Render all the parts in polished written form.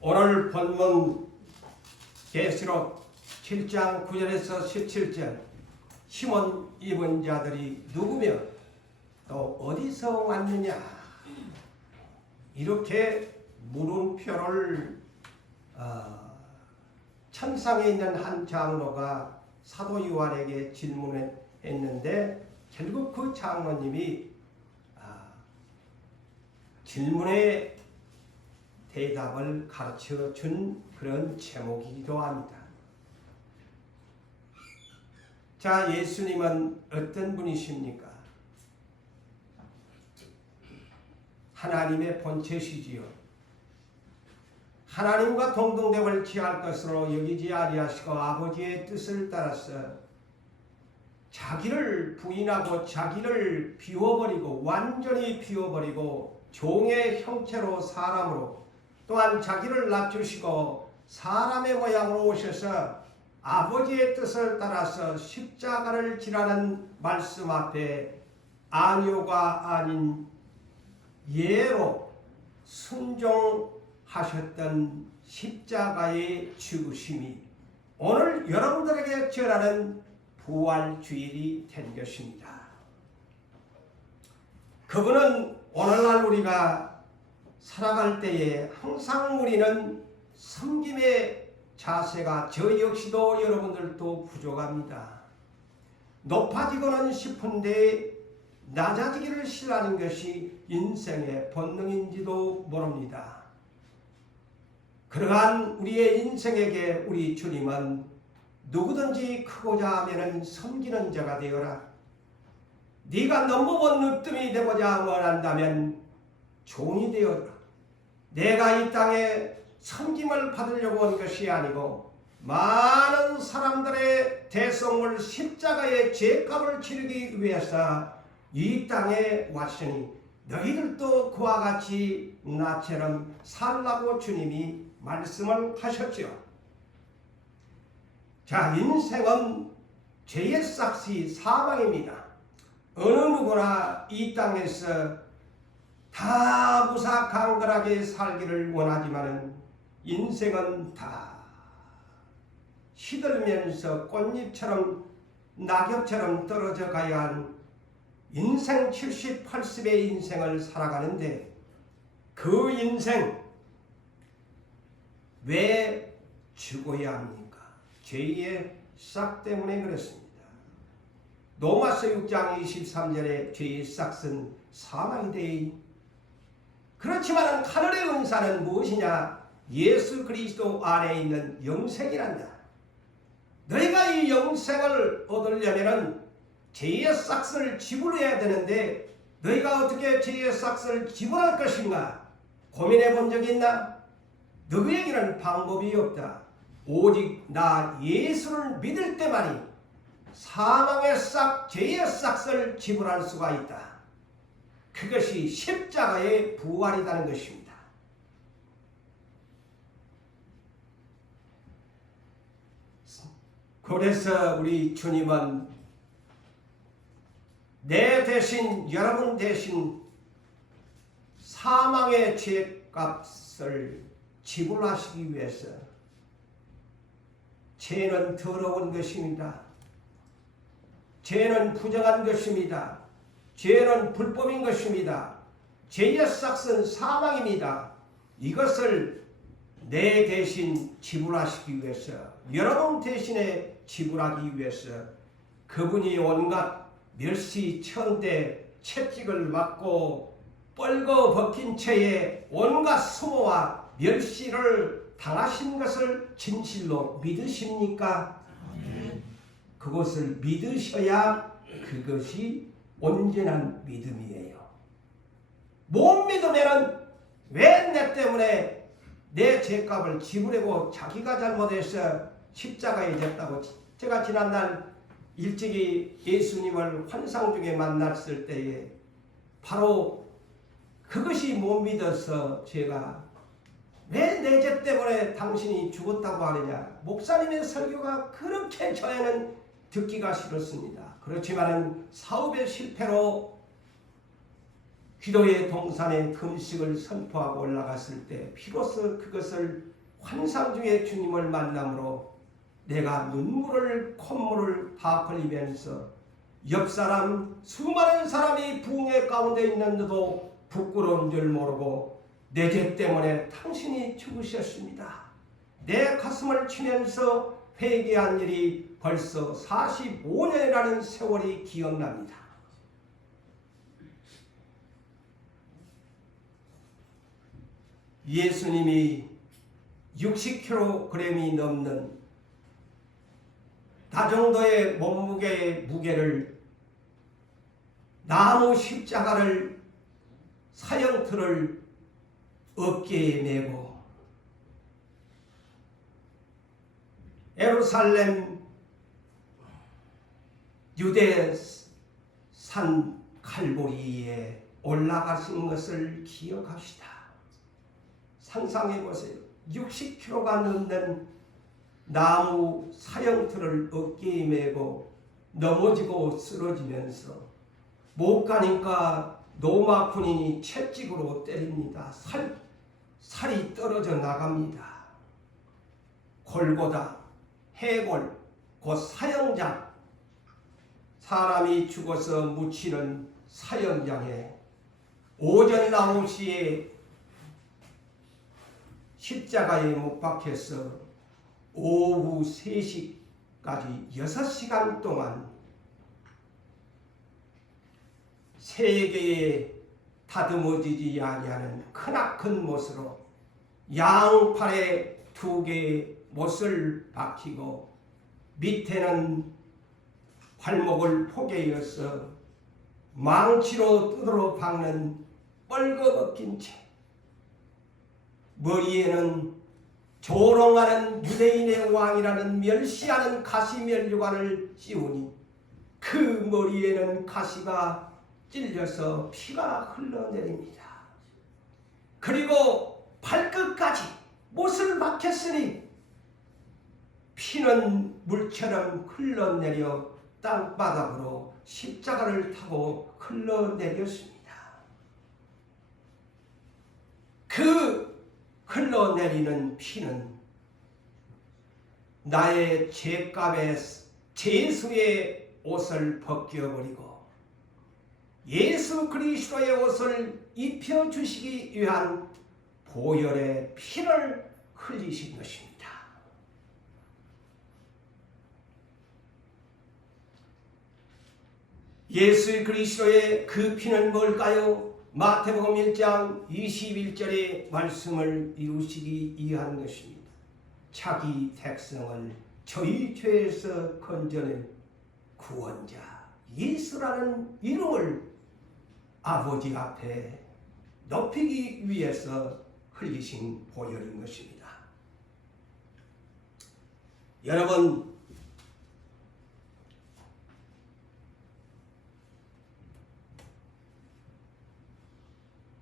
오늘 본문 계시록 7장 9절에서 17절 시몬 입은 자들이 누구며 또 어디서 왔느냐 이렇게 물음표를 천상에 있는 한 장로가 사도 요한에게 질문했는데 결국 그 장로님이 질문의 대답을 가르쳐 준 그런 제목이기도 합니다. 자, 예수님은 어떤 분이십니까? 하나님의 본체시지요. 하나님과 동등됨을 취할 것으로 여기지 아니하시고 아버지의 뜻을 따라서 자기를 부인하고 자기를 비워버리고 완전히 비워버리고 종의 형체로 사람으로 또한 자기를 낮추시고 사람의 모양으로 오셔서 아버지의 뜻을 따라서 십자가를 지라는 말씀 앞에 아니오가 아닌 예로 순종하셨던 십자가의 죽으심이 오늘 여러분들에게 전하는 부활주일이 된 것입니다. 그분은 오늘날 우리가 살아갈 때에 항상 우리는 섬김의 자세가 저 역시도 여러분들도 부족합니다. 높아지고는 싶은데 낮아지기를 싫어하는 것이 인생의 본능인지도 모릅니다. 그러한 우리의 인생에게 우리 주님은 누구든지 크고자 하면 섬기는 자가 되어라. 네가 넘버원 으뜸이 되고자 원한다면 종이 되어라. 내가 이 땅에 섬김을 받으려고 온 것이 아니고 많은 사람들의 대속물 십자가의 죄값을 치르기 위해서 이 땅에 왔으니 너희들도 그와 같이 나처럼 살라고 주님이 말씀을 하셨죠. 자, 인생은 죄의 삭시 사망입니다. 어느 누구나 이 땅에서 다 무사강건하게 살기를 원하지만은 인생은 다 시들면서 꽃잎처럼 낙엽처럼 떨어져 가야 한 인생 70, 80의 인생을 살아가는데 그 인생 왜 죽어야 합니까? 죄의 싹 때문에 그렇습니다. 로마서 6장 23절에 죄의 싹은 사망이 되이. 그렇지만 하늘의 은사는 무엇이냐? 예수 그리스도 안에 있는 영생이란다. 너희가 이 영생을 얻으려면 죄의 싹을 지불해야 되는데 너희가 어떻게 죄의 싹을 지불할 것인가? 고민해 본 적이 있나? 너희에게는 방법이 없다. 오직 나 예수를 믿을 때만이 사망의 싹, 죄의 싹을 지불할 수가 있다. 그것이 십자가의 부활이라는 것입니다. 그래서 우리 주님은 내 대신 여러분 대신 사망의 죄값을 지불하시기 위해서 죄는 더러운 것입니다. 죄는 부정한 것입니다. 죄는 불법인 것입니다. 죄의 싹은 사망입니다. 이것을 내 대신 지불하시기 위해서 여러분 대신에 지불하기 위해서 그분이 온갖 멸시, 천대, 채찍을 맞고 뻘거 벗긴 채에 온갖 수모와 멸시를 당하신 것을 진실로 믿으십니까? 그것을 믿으셔야 그것이 온전한 믿음이에요. 못 믿으면 왜 내 때문에 내 죄값을 지불하고 자기가 잘못해서 십자가에 졌다고. 제가 지난날 일찍이 예수님을 환상 중에 만났을 때에 바로 그것이 못 믿어서 제가 왜 내 죄 때문에 당신이 죽었다고 하느냐. 목사님의 설교가 그렇게 저에는 듣기가 싫었습니다. 그렇지만 사업의 실패로 기도의 동산에 금식을 선포하고 올라갔을 때 비로소 그것을 환상 중에 주님을 만남으로 내가 눈물을 콧물을 다 흘리면서 옆 사람 수많은 사람이 부흥의 가운데 있는데도 부끄러운 줄 모르고 내 죄 때문에 당신이 죽으셨습니다. 내 가슴을 치면서 회개한 일이 벌써 45년이라는 세월이 기억납니다. 예수님이 60kg이 넘는 나 정도의 몸무게의 무게를 나무 십자가를 사형틀을 어깨에 메고 예루살렘 유대 산 칼보리에 올라가신 것을 기억합시다. 상상해 보세요. 60kg가 넘는 나무 사형틀을 어깨에 메고 넘어지고 쓰러지면서 못 가니까 로마 군인이 채찍으로 때립니다. 살이 떨어져 나갑니다. 골고다, 해골, 곧 사형장, 사람이 죽어서 묻히는 사형장에 오전 9시에 십자가에 못 박혀서 오후 3시까지 6시간 동안 세계에 다듬어지지 아니하는 크나큰 못으로 양팔에 2개의 못을 박히고 밑에는 발목을 포개어서 망치로 두드러 박는 뻘거벗긴 채 머리에는 조롱하는 유대인의 왕이라는 멸시하는 가시면류관을 씌우니 그 머리에는 가시가 찔려서 피가 흘러내립니다. 그리고 발끝까지 못을 박혔으니 피는 물처럼 흘러내려 땅바닥으로 십자가를 타고 흘러내렸습니다. 그 흘러내리는 피는 나의 죄값의 죄수의 옷을 벗겨버리고 예수 그리스도의 옷을 입혀주시기 위한 보혈의 피를 흘리신 것입니다. 예수 그리스도의 그 피는 뭘까요? 마태복음 1장 21절의 말씀을 이루시기 위한 것입니다. 자기 백성을 저희 죄에서 건져낸 구원자 예수라는 이름을 아버지 앞에 높이기 위해서 흘리신 보혈인 것입니다. 여러분,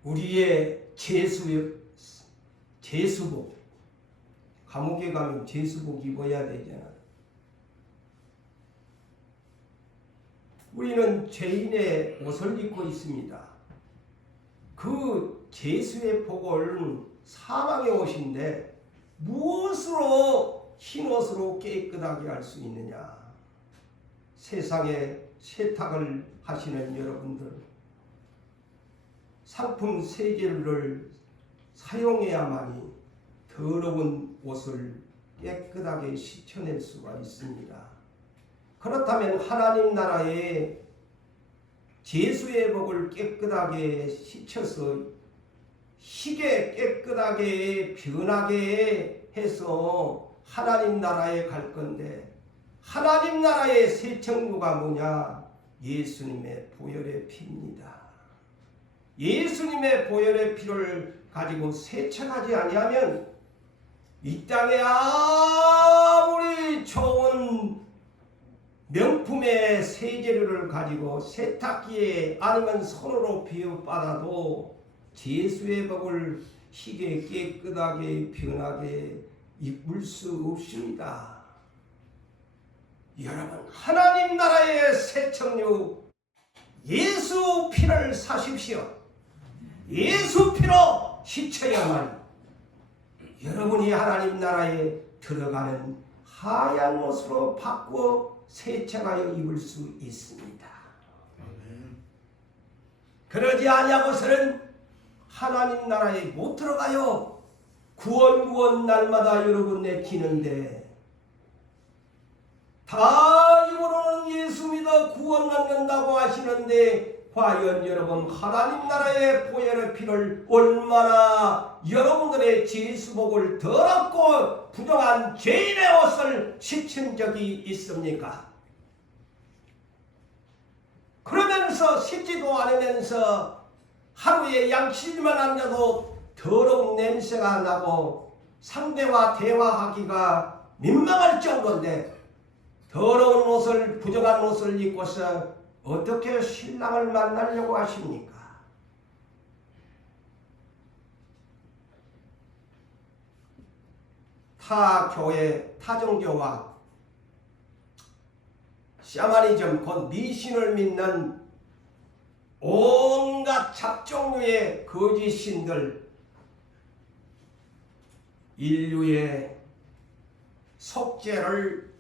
우리의 제수복, 감옥에 가면 제수복 입어야 되잖아. 우리는 죄인의 옷을 입고 있습니다. 그 제수의 복은 사망의 옷인데 무엇으로 흰 옷으로 깨끗하게 할 수 있느냐? 세상에 세탁을 하시는 여러분들, 상품 세제를 사용해야만이 더러운 옷을 깨끗하게 씻어낼 수가 있습니다. 그렇다면 하나님 나라의 제수의 복을 깨끗하게 씻어서 희게 깨끗하게 변하게 해서 하나님 나라에 갈 건데, 하나님 나라의 새 천국가 뭐냐? 예수님의 보혈의 피입니다. 예수님의 보혈의 피를 가지고 세척하지 아니하면 이 땅에 아무리 좋은 명품의 세제류를 가지고 세탁기에 아니면 손으로 비워받아도 제수의 복을 희게 깨끗하게 변하게 입을 수 없습니다. 여러분, 하나님 나라의 새 청류 예수 피를 사십시오. 예수 피로 씻혀야만 여러분이 하나님 나라에 들어가는 하얀 옷으로 바꾸어 세척하여 입을 수 있습니다. 그러지 아니하고서는 하나님 나라에 못 들어가요. 구원 날마다 여러분 내키는데 다 입으로는 예수 믿어 구원 얻는다고 하시는데 과연 여러분 하나님 나라의 보혈의 피를 얼마나 여러분들의 지수복을 더럽고 부정한 죄인의 옷을 씻은 적이 있습니까? 그러면서 씻지도 않으면서 하루에 양치질만 앉아도 더러운 냄새가 나고 상대와 대화하기가 민망할 정도인데 더러운 옷을 부정한 옷을 입고서 어떻게 신랑을 만나려고 하십니까? 타 교회, 타종교와 샤머니즘 곧 미신을 믿는 온갖 잡종류의 거짓 신들, 인류의 속죄를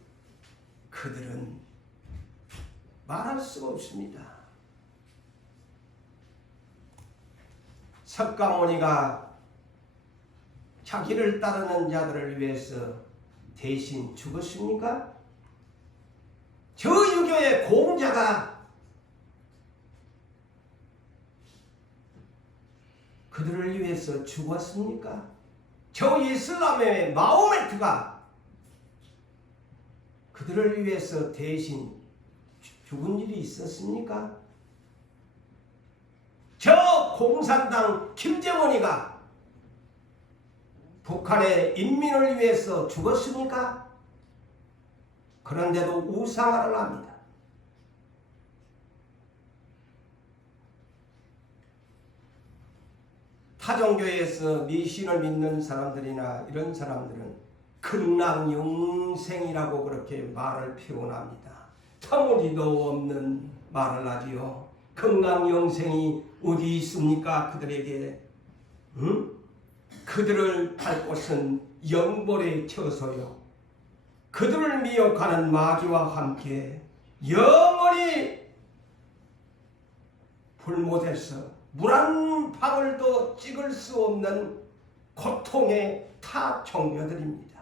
그들은 말할 수가 없습니다. 석가모니가 자기를 따르는 자들을 위해서 대신 죽었습니까? 저 유교의 공자가 그들을 위해서 죽었습니까? 저 이슬람의 마호메트가 그들을 위해서 대신 죽은 일이 있었습니까? 저 공산당 김정은이가 북한의 인민을 위해서 죽었습니까? 그런데도 우상화를 합니다. 타종교에서 미신을 믿는 사람들이나 이런 사람들은 극락영생이라고 그렇게 말을 표현합니다. 터무니도 없는 말을 하지요. 극락영생이 어디 있습니까? 그들에게 그들을 갈 곳은 영벌에 쳐서요. 그들을 미혹하는 마귀와 함께 영원히 불못에서 물 한 방울도 찍을 수 없는 고통의 타종교들입니다.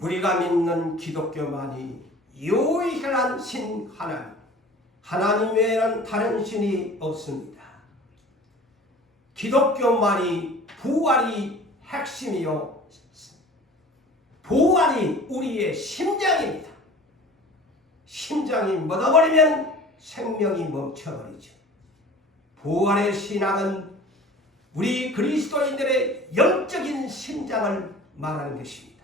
우리가 믿는 기독교만이 유일한 신 하나님, 하나님 외에는 다른 신이 없습니다. 기독교만이 부활이 핵심이요, 부활이 우리의 심장입니다. 심장이 멎어버리면 생명이 멈춰버리죠. 부활의 신앙은 우리 그리스도인들의 영적인 심장을 말하는 것입니다.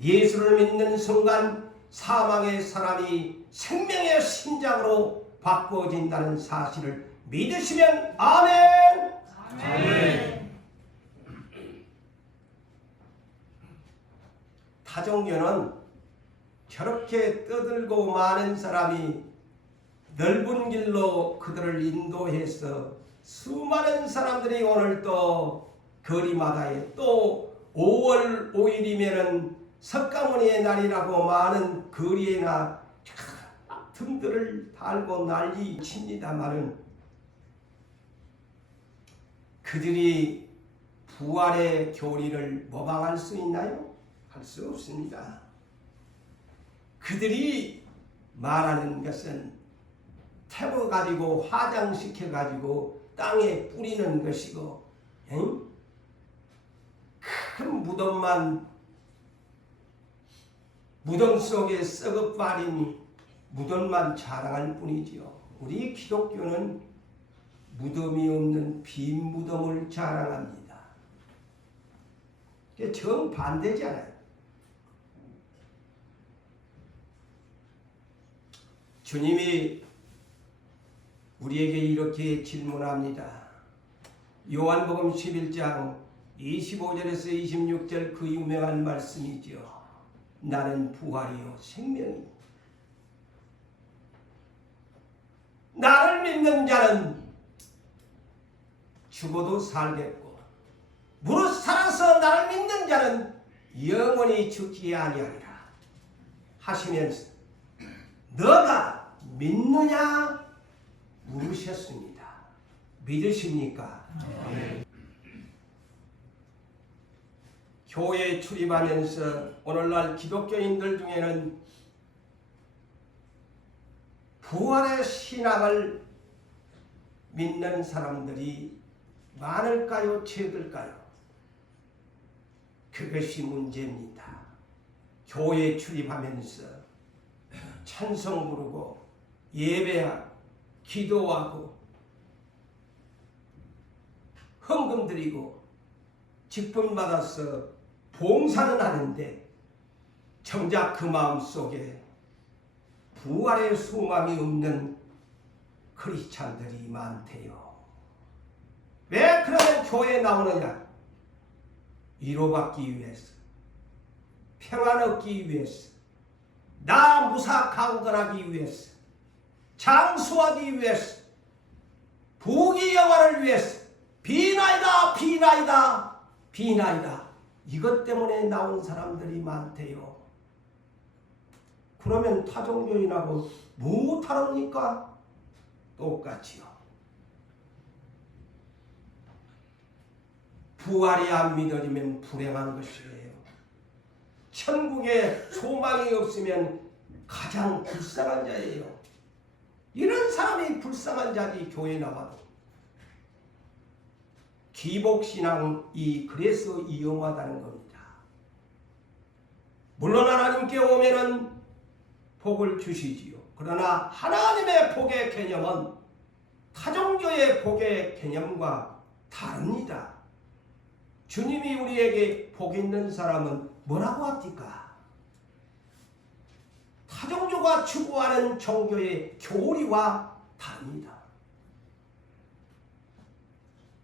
예수를 믿는 순간 사망의 사람이 생명의 심장으로 바꿔진다는 사실을 믿으시면 아멘! 아멘! 타종교는 저렇게 떠들고 많은 사람이 넓은 길로 그들을 인도해서 수많은 사람들이 오늘 또 거리마다에 또 5월 5일이면은 석가모니의 날이라고 많은 거리에나 등들을 달고 난리 칩니다마는 그들이 부활의 교리를 모방할 수 있나요? 할 수 없습니다. 그들이 말하는 것은 태워가지고 화장시켜가지고 땅에 뿌리는 것이고 큰 무덤 속에 썩어빠린 무덤만 자랑할 뿐이지요. 우리 기독교는 무덤이 없는 빈 무덤을 자랑합니다. 이게 정반대잖아요. 주님이 우리에게 이렇게 질문합니다. 요한복음 11장 25절에서 26절 그 유명한 말씀이죠. 나는 부활이요 생명이요. 나를 믿는 자는 죽어도 살겠고 무릇 살아서 나를 믿는 자는 영원히 죽지 아니하리라 하시면서 너가 믿느냐 물으셨습니다. 믿으십니까? 네. 교회에 출입하면서 오늘날 기독교인들 중에는 부활의 신앙을 믿는 사람들이 많을까요? 적을까요? 그것이 문제입니다. 교회에 출입하면서 찬송 부르고 예배하고 기도하고 헌금 드리고 직분 받아서 봉사는 하는데 정작 그 마음속에 부활의 소망이 없는 크리스찬들이 많대요. 왜 그러면 교회에 나오느냐? 위로받기 위해서, 평안 얻기 위해서, 나 무사 강건하기 위해서, 장수하기 위해서, 부귀 영화를 위해서, 비나이다 비나이다 비나이다 이것 때문에 나온 사람들이 많대요. 그러면 타종교인하고 뭐 다릅니까? 똑같지요. 부활이 안 믿어지면 불행한 것이에요. 천국에 소망이 없으면 가장 불쌍한 자예요. 이런 사람이 불쌍한 자지. 교회에 나와도. 기복신앙이 그래서 위험하다는 겁니다. 물론 하나님께 오면은 복을 주시지요. 그러나 하나님의 복의 개념은 타종교의 복의 개념과 다릅니다. 주님이 우리에게 복 있는 사람은 뭐라고 합니까? 타종교가 추구하는 종교의 교리와 다릅니다.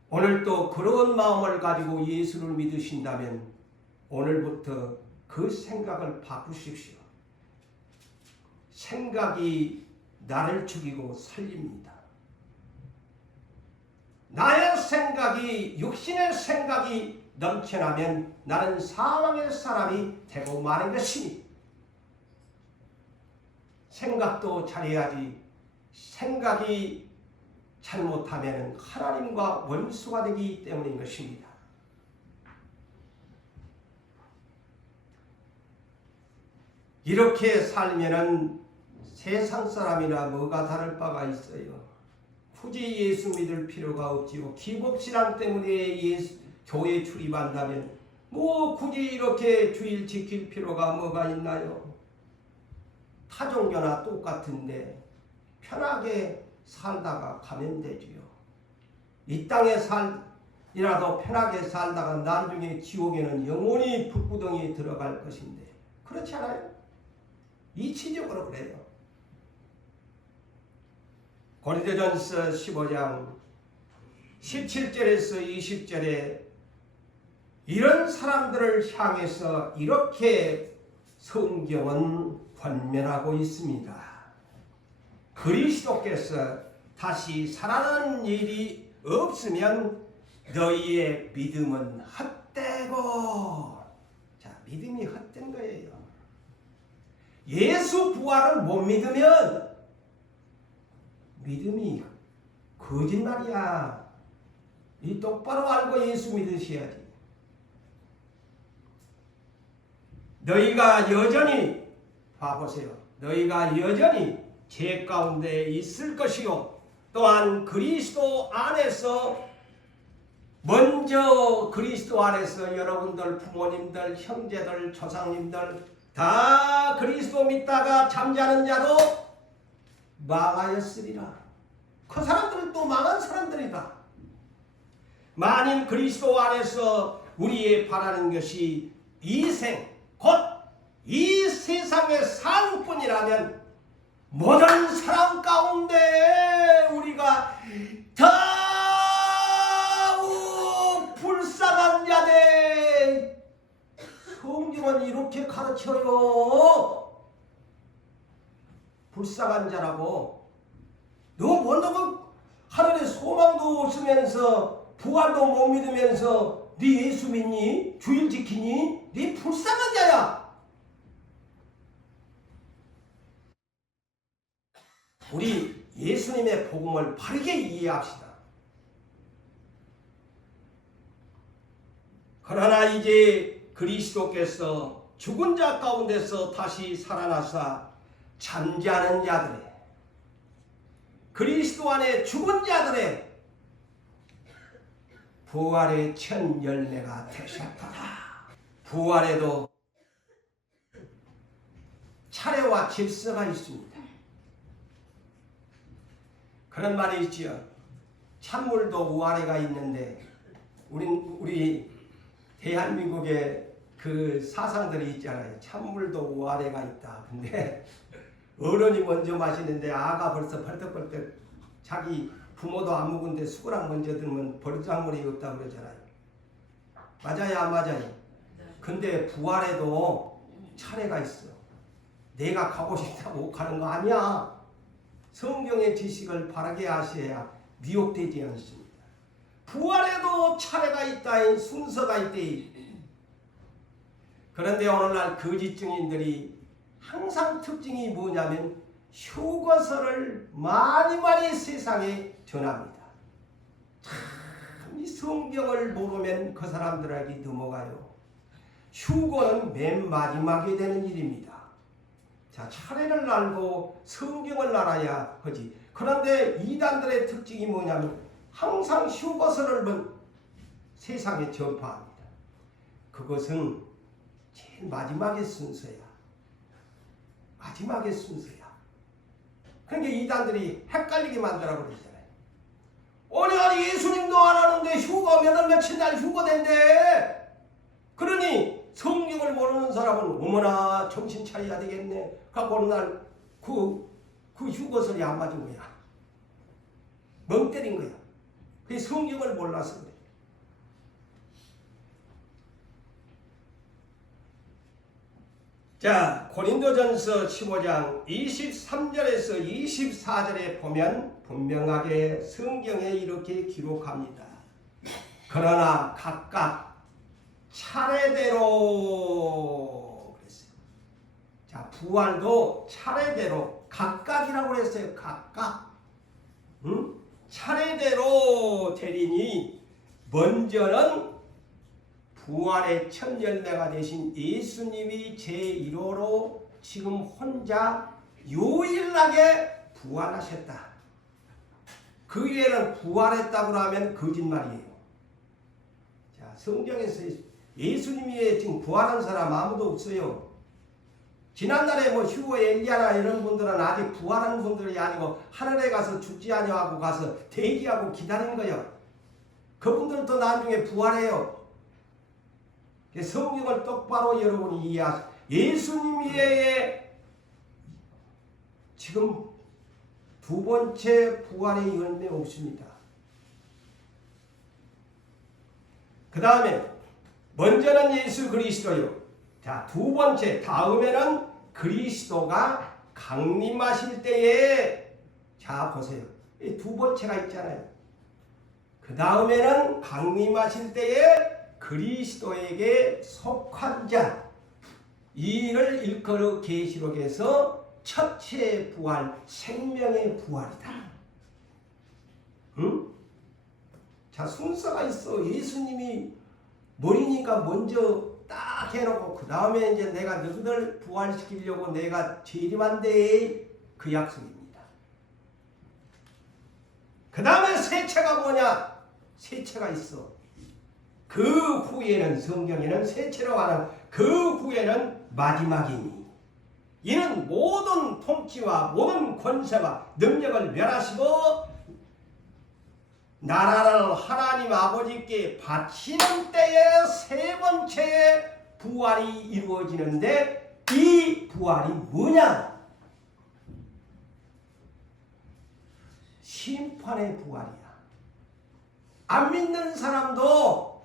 오늘 또 그런 마음을 가지고 예수를 믿으신다면 오늘부터 그 생각을 바꾸십시오. 생각이 나를 죽이고 살립니다. 나의 생각이, 육신의 생각이 넘쳐나면 나는 사망의 사람이 되고 마는 것이니 생각도 잘해야지. 생각이 잘못하면 하나님과 원수가 되기 때문인 것입니다. 이렇게 살면은 세상 사람이나 뭐가 다를 바가 있어요. 굳이 예수 믿을 필요가 없지요. 기복신앙 때문에 교회에 출입한다면 뭐 굳이 이렇게 주일 지킬 필요가 뭐가 있나요? 타종교나 똑같은데 편하게 살다가 가면 되지요. 이 땅에 살이라도 편하게 살다가 나중에 지옥에는 영원히 불구덩이에 들어갈 것인데 그렇지 않아요? 이치적으로 그래요. 고린도전서 15장 17절에서 20절에 이런 사람들을 향해서 이렇게 성경은 권면하고 있습니다. 그리스도께서 다시 살아나는 일이 없으면 너희의 믿음은 헛되고, 자, 믿음이 헛된 거예요. 예수 부활을 못 믿으면 믿음이 거짓말이야. 이 똑바로 알고 예수 믿으셔야지. 너희가 여전히 봐보세요. 너희가 여전히 죄 가운데 있을 것이요 또한 그리스도 안에서 먼저 그리스도 안에서 여러분들 부모님들 형제들 조상님들 다 그리스도 믿다가 잠자는 자도 망하였으리라. 그 사람들은 또 망한 사람들이다. 만일 그리스도 안에서 우리의 바라는 것이 이 생 곧 이 세상의 삶뿐이라면 모든 사람 가운데 우리가 더욱 불쌍한 자들. 성경은 이렇게 가르쳐요. 불쌍한 자라고. 너무 하늘에 소망도 없으면서 부활도 못 믿으면서 네 예수 믿니? 주일 지키니? 네 불쌍한 자야. 우리 예수님의 복음을 바르게 이해합시다. 그러나 이제 그리스도께서 죽은 자 가운데서 다시 살아나사 잠자는 자들의, 그리스도 안에 죽은 자들의 부활의 첫 열매가 되셨도다. 부활에도 차례와 질서가 있습니다. 그런 말이 있지요. 찬물도 우아래가 있는데 우리 대한민국의 그 사상들이 있잖아요. 찬물도 우아래가 있다. 근데 어른이 먼저 마시는데 아가 벌써 벌떡벌떡 자기 부모도 안 먹은데 숟가락 먼저 들면 버르장물이 없다고 그러잖아요. 맞아요, 안 맞아요? 근데 부활에도 차례가 있어. 내가 가고 싶다고 가는 거 아니야. 성경의 지식을 바르게 아셔야 미혹되지 않습니다. 부활에도 차례가 있다, 순서가 있다. 그런데 오늘날 거짓 증인들이 항상 특징이 뭐냐면 휴거서를 많이 세상에 전합니다. 참 이 성경을 모르면 그 사람들에게 넘어가요. 휴거는 맨 마지막에 되는 일입니다. 자, 차례를 알고 성경을 알아야 하지. 그런데 이단들의 특징이 뭐냐면 항상 휴거서를 세상에 전파합니다. 그것은 제일 마지막의 순서야. 마지막의 순서야. 그러니까 이단들이 헷갈리게 만들라고 그러잖아요. 아니 예수님도 안 하는데 휴거면은 며칠 날 휴거된대. 그러니 성경을 모르는 사람은 어머나 정신 차려야 되겠네. 그러고 어느 날 그 휴거설이 안 맞은 거야. 멍 때린 거야. 그 성경을 몰라서 그래. 자, 고린도전서 15장 23절에서 24절에 보면 분명하게 성경에 이렇게 기록합니다. 그러나 각각 차례대로 그랬어요. 자, 부활도 차례대로 각각이라고 그랬어요. 각각. 차례대로 되리니 먼저는 부활의 첫 열매가 되신 예수님이 제1호로 지금 혼자 유일하게 부활하셨다. 그 외에는 부활했다고 하면 거짓말이에요. 자, 성경에서 예수님이 지금 부활한 사람 아무도 없어요. 지난날에 휴거 엘리야나 이런 분들은 아직 부활하는 분들이 아니고 하늘에 가서 죽지 아니하고 가서 대기하고 기다리는 거예요. 그분들도 나중에 부활해요. 성경을 똑바로 여러분이 이해하세요. 예수님 외에 지금 두 번째 부활의 열매 없습니다. 그 다음에 먼저는 예수 그리스도요. 자, 두 번째 다음에는 그리스도가 강림하실 때에, 자 보세요. 이 두 번째가 있잖아요. 그 다음에는 강림하실 때에 그리스도에게 속한 자, 이를 일컬어 계시록에서 첫째 부활, 생명의 부활이다. 응? 자, 순서가 있어. 예수님이 머리니까 먼저 딱 해놓고 그 다음에 이제 내가 너희들 부활시키려고 내가 재림한데, 그 약속입니다. 그 다음에 세체가 뭐냐? 세체가 있어. 그 후에는, 성경에는 세체로 하는 그 후에는 마지막이니, 이는 모든 통치와 모든 권세와 능력을 멸하시고 나라를 하나님 아버지께 바치는 때에 세 번째 부활이 이루어지는데, 이 부활이 뭐냐? 심판의 부활이야. 안 믿는 사람도,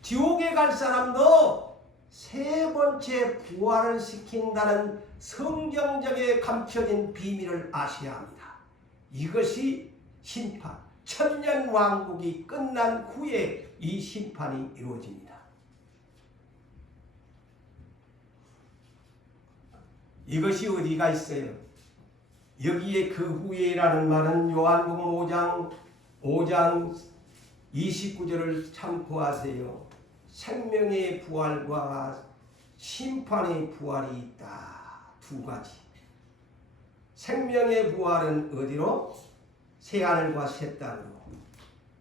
지옥에 갈 사람도 세 번째 부활을 시킨다는 성경적에 감춰진 비밀을 아셔야 합니다. 이것이 심판. 천년 왕국이 끝난 후에 이 심판이 이루어집니다. 이것이 어디가 있어요? 여기에 그 후에라는 말은 요한복음 5장 29절을 참고하세요. 생명의 부활과 심판의 부활이 있다. 두 가지. 생명의 부활은 어디로? 새하늘과 새 땅으로.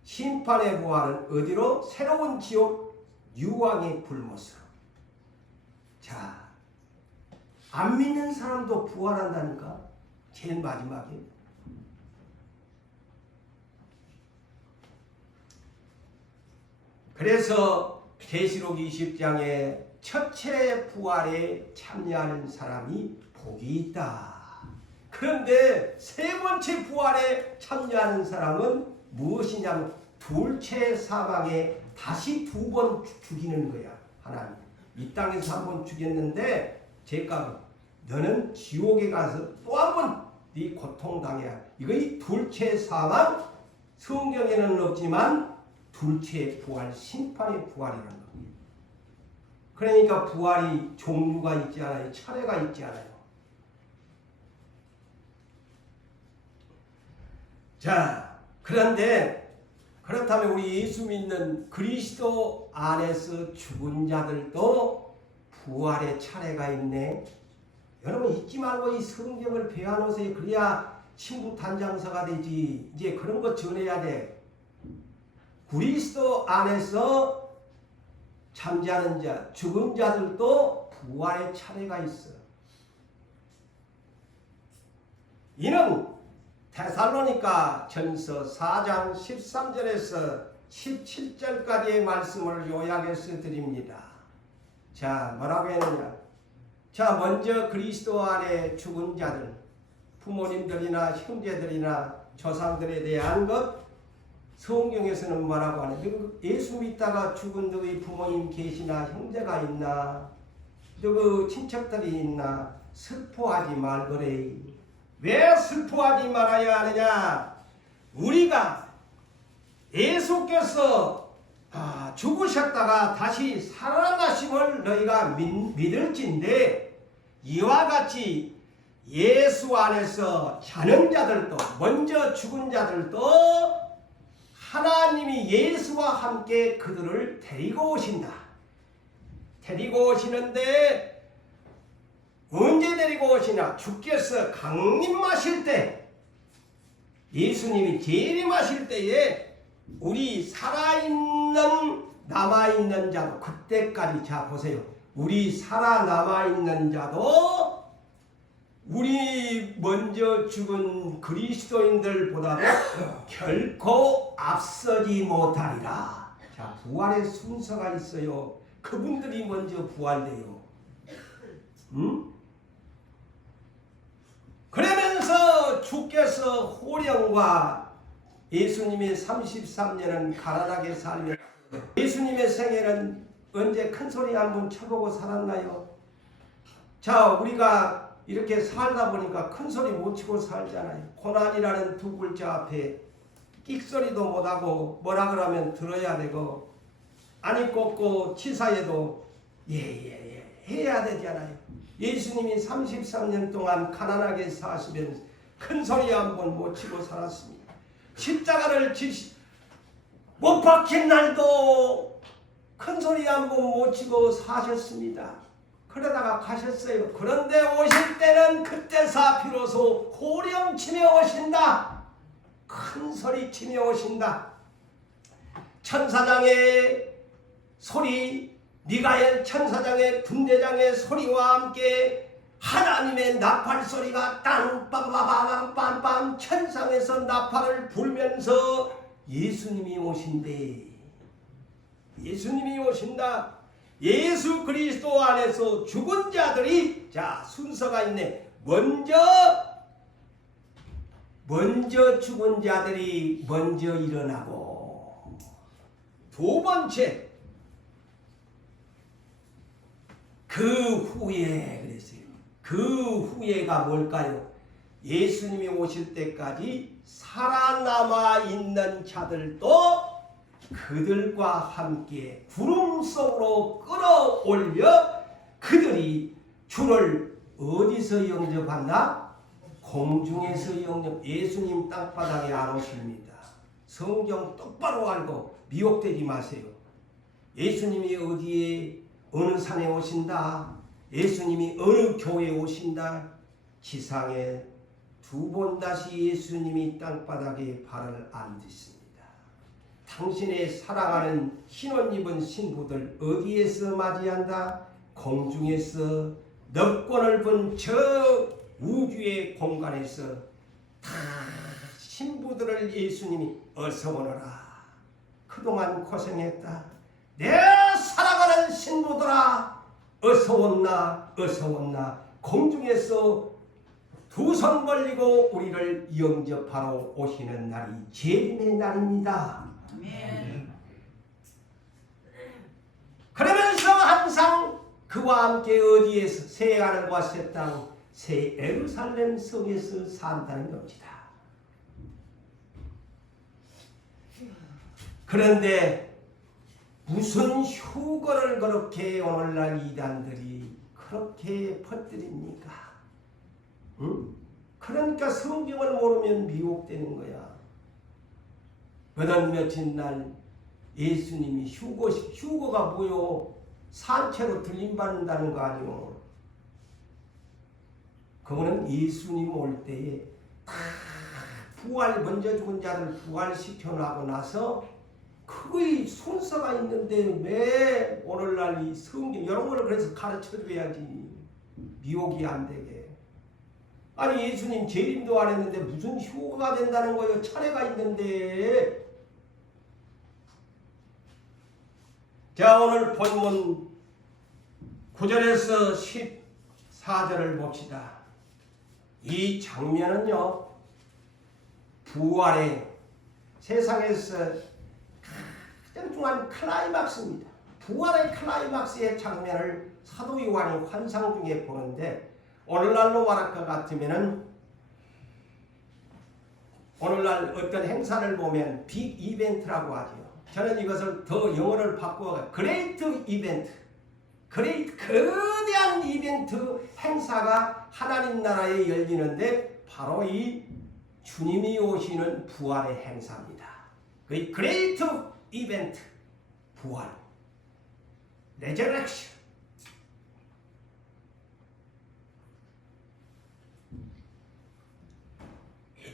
심판의 부활은 어디로? 새로운 지옥 유황의 불못으로. 자, 안 믿는 사람도 부활한다니까. 제일 마지막에. 그래서 계시록 20장에 첫째 부활에 참여하는 사람이 복이 있다. 그런데 세 번째 부활에 참여하는 사람은 무엇이냐면 둘째 사망에 다시 두 번 죽이는 거야. 하나님. 이 땅에서 한 번 죽였는데 제가 너는 지옥에 가서 또 한 번 네 고통당해야. 이거 이 둘째 사망. 성경에는 없지만 둘째 부활, 심판의 부활이라는 겁니다. 그러니까 부활이 종류가 있지 않아요. 차례가 있지 않아요. 자, 그런데 그렇다면 우리 예수 믿는 그리스도 안에서 죽은 자들도 부활의 차례가 있네. 여러분 잊지 말고 이 성경을 배워놓으세요. 그래야 친구 단장사가 되지. 이제 그런 거 전해야 돼. 그리스도 안에서 잠자는 자, 죽은 자들도 부활의 차례가 있어. 이는 데살로니가 전서 4장 13절에서 17절까지의 말씀을 요약해서 드립니다. 자, 뭐라고 했느냐? 자, 먼저 그리스도 안에 죽은 자들, 부모님들이나 형제들이나 조상들에 대한 것, 성경에서는 뭐라고 하냐? 예수 믿다가 죽은 너희 부모님 계시나 형제가 있나? 누구 친척들이 있나? 슬퍼하지 말거래. 왜 슬퍼하지 말아야 하느냐? 우리가 예수께서 죽으셨다가 다시 살아나심을 너희가 믿을진데, 이와 같이 예수 안에서 자는 자들도, 먼저 죽은 자들도 하나님이 예수와 함께 그들을 데리고 오신다. 데리고 오시는데 언제 데리고 오시냐? 주께서 강림하실 때, 예수님이 재림하실 때에 우리 살아있는 남아있는 자도 그때까지, 자 보세요. 우리 살아남아있는 자도 우리 먼저 죽은 그리스도인들보다도 결코 앞서지 못하리라. 자, 부활의 순서가 있어요. 그분들이 먼저 부활돼요. 그러면서 주께서 호령과 예수님의 33년은 가난하게 살며, 예수님의 생애는 언제 큰소리 한번 쳐보고 살았나요? 자, 우리가 이렇게 살다 보니까 큰소리 못 치고 살잖아요. 고난이라는 두 글자 앞에 끽소리도 못하고 뭐라 그러면 들어야 되고, 아니 꽂고 치사해도 예예예 해야 되잖아요. 예수님이 33년 동안 가난하게 사시면서 큰소리 한번 못 치고 살았습니다. 십자가를 못 박힌 날도 큰소리 한번 못 치고 사셨습니다. 그러다가 가셨어요. 그런데 오실 때는 그때사 비로소 호령치며 오신다. 큰소리 치며 오신다. 천사장의 소리, 미가엘 천사장의 군대장의 소리와 함께 하나님의 나팔 소리가 딴빰빰빰빰빰 천상에서 나팔을 불면서 예수님이 오신대. 예수님이 오신다. 예수 그리스도 안에서 죽은 자들이, 자, 순서가 있네. 먼저 죽은 자들이 먼저 일어나고, 두 번째 그 후에, 그랬어요. 그 후에가 뭘까요? 예수님이 오실 때까지 살아남아 있는 자들도 그들과 함께 구름 속으로 끌어올려 그들이 주를 어디서 영접한다? 공중에서 영접. 예수님 땅바닥에 안 오십니다. 성경 똑바로 알고 미혹되지 마세요. 예수님이 어디에 어느 산에 오신다. 예수님이 어느 교회에 오신다. 지상에 두 번 다시 예수님이 땅바닥에 발을 안 딛습니다. 당신의 사랑하는 흰옷 입은 신부들 어디에서 맞이한다? 공중에서 넓고 넓은 저 우주의 공간에서 다 신부들을 예수님이 어서 오너라. 그동안 고생했다. 내 사랑하는 신부들아 어서 온나 어서 온나. 공중에서 두 손 벌리고 우리를 영접하러 오시는 날이 재림의 날입니다. 아멘. 그러면서 항상 그와 함께 어디에서 새 하늘과 새 땅, 새 예루살렘 성에서 산다는 겁니다. 그런데 무슨 휴거를 그렇게 오늘날 이단들이 그렇게 퍼뜨립니까? 응? 그러니까 성경을 모르면 미혹되는 거야. 어느 며칠 날 예수님이 휴거가 뭐요? 산채로 들림받는다는 거 아니오. 그거는 예수님 올 때에 다 부활, 먼저 죽은 자들 부활시켜 나고 나서 그거의 순서가 있는데 왜 오늘날 이 성경 이런 거를 그래서 가르쳐 줘야지. 미혹이 안 되게. 아니 예수님 재림도 안 했는데 무슨 휴거가 된다는 거예요. 차례가 있는데. 자, 오늘 본문 9절에서 14절을 봅시다. 이 장면은요, 부활의 세상에서 가장 중요한 클라이막스입니다. 부활의 클라이막스의 장면을 사도 요한이 환상 중에 보는데, 오늘날로 말할 것 같으면은 오늘날 어떤 행사를 보면 빅 이벤트라고 하죠. 저는 이것을 더 영어를 바꾸어 그레이트 이벤트, 거대한 이벤트 행사가 하나님 나라에 열리는데 바로 이 주님이 오시는 부활의 행사입니다. 그 그레이트 이벤트, 부활, 레저렉션.